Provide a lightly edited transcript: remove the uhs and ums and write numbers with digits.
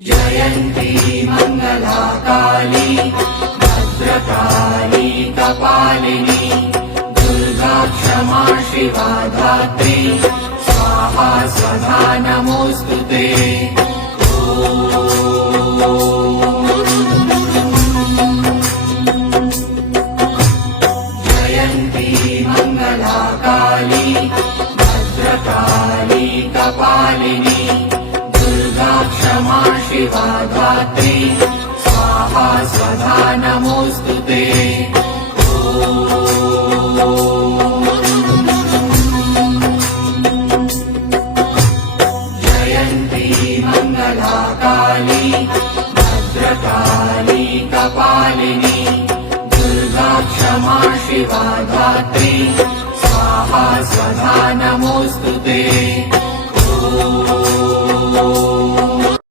जयन्ती मंगला काली भद्रकाली कपालिनी दुर्गा क्षमा शिवा धात्री स्वाहा स्वधा नमोस्तुते। जयन्ती मंगला काली भद्रकाली कपालिनी दुर्गा क्षमा शिवा धात्री स्वाहा स्वधा नमोस्तुते। जयन्ती मंगला काली भद्रकाली कपालिनी दुर्गा क्षमा शिवा धात्री स्वाहा स्वधा नमोस्तुते।